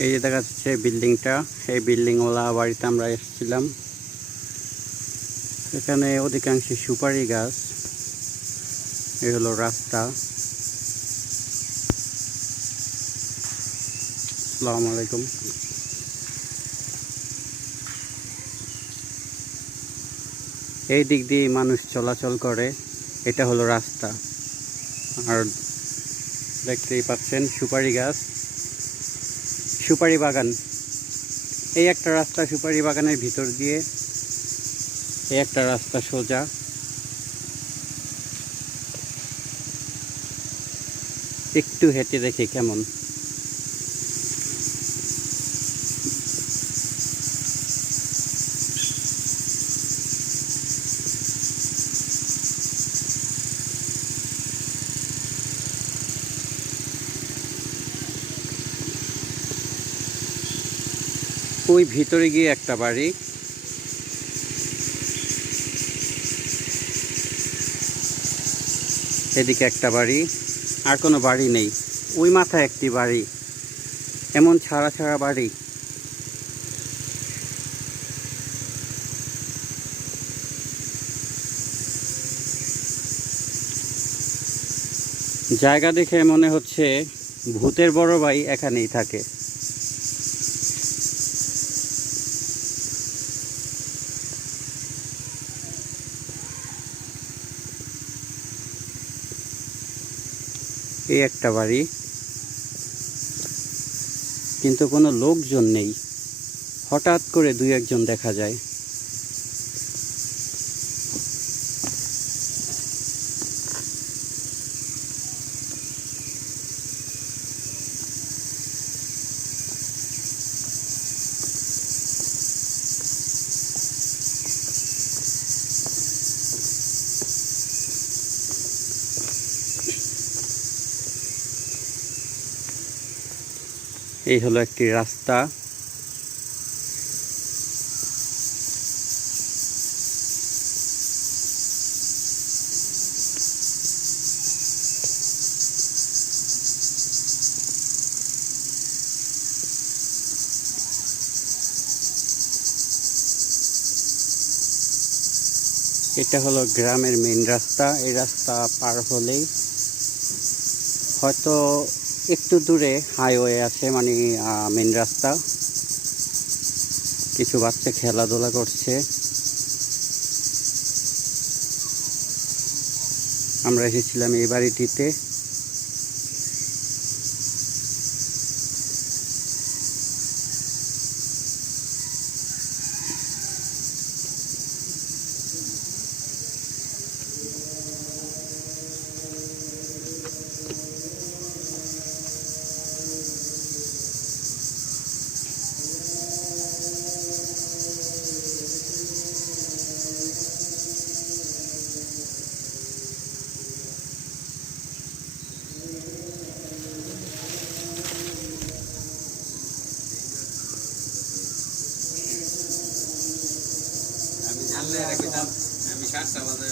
এই যে দেখা যাচ্ছে বিল্ডিংটা, এই বিল্ডিংওয়ালা বাড়িতে আমরা এসেছিলাম। এখানে অধিকাংশ সুপারি গাছ। এই হলো রাস্তা। আসসালামু আলাইকুম। এই দিক দিয়ে মানুষ চলাচল করে। এটা হলো রাস্তা। আর দেখতেই পাচ্ছেন সুপারি গাছ, সুপারি বাগান। এই একটা রাস্তা সুপারি বাগানের ভিতর দিয়ে, এই একটা রাস্তা সোজা। একটু হেঁটে দেখি কেমন। ওই ভিতরে গিয়ে একটা বাড়ি, এদিকে একটা বাড়ি, আর কোনো বাড়ি নেই। ওই মাথায় একটি বাড়ি, এমন ছাড়া ছাড়া বাড়ি। জায়গা দেখে মনে হচ্ছে ভূতের বড় ভাই এখানেই থাকে। এই একটা বাড়ি, কিন্তু কোনো লোকজন নেই। হঠাৎ করে দুই একজন দেখা যায়। এই হলো একটি রাস্তা। এটা হলো গ্রামের মেইন রাস্তা। এই রাস্তা পার হলেই হয়তো একটু দূরে হাইওয়ে আছে, মানে মেইন রাস্তা। কিছু বাচ্চা খেলাধুলা করছে। আমরা এসেছিলাম এই বাড়িটিতে। আমি জানলে আমি 7টা বাজে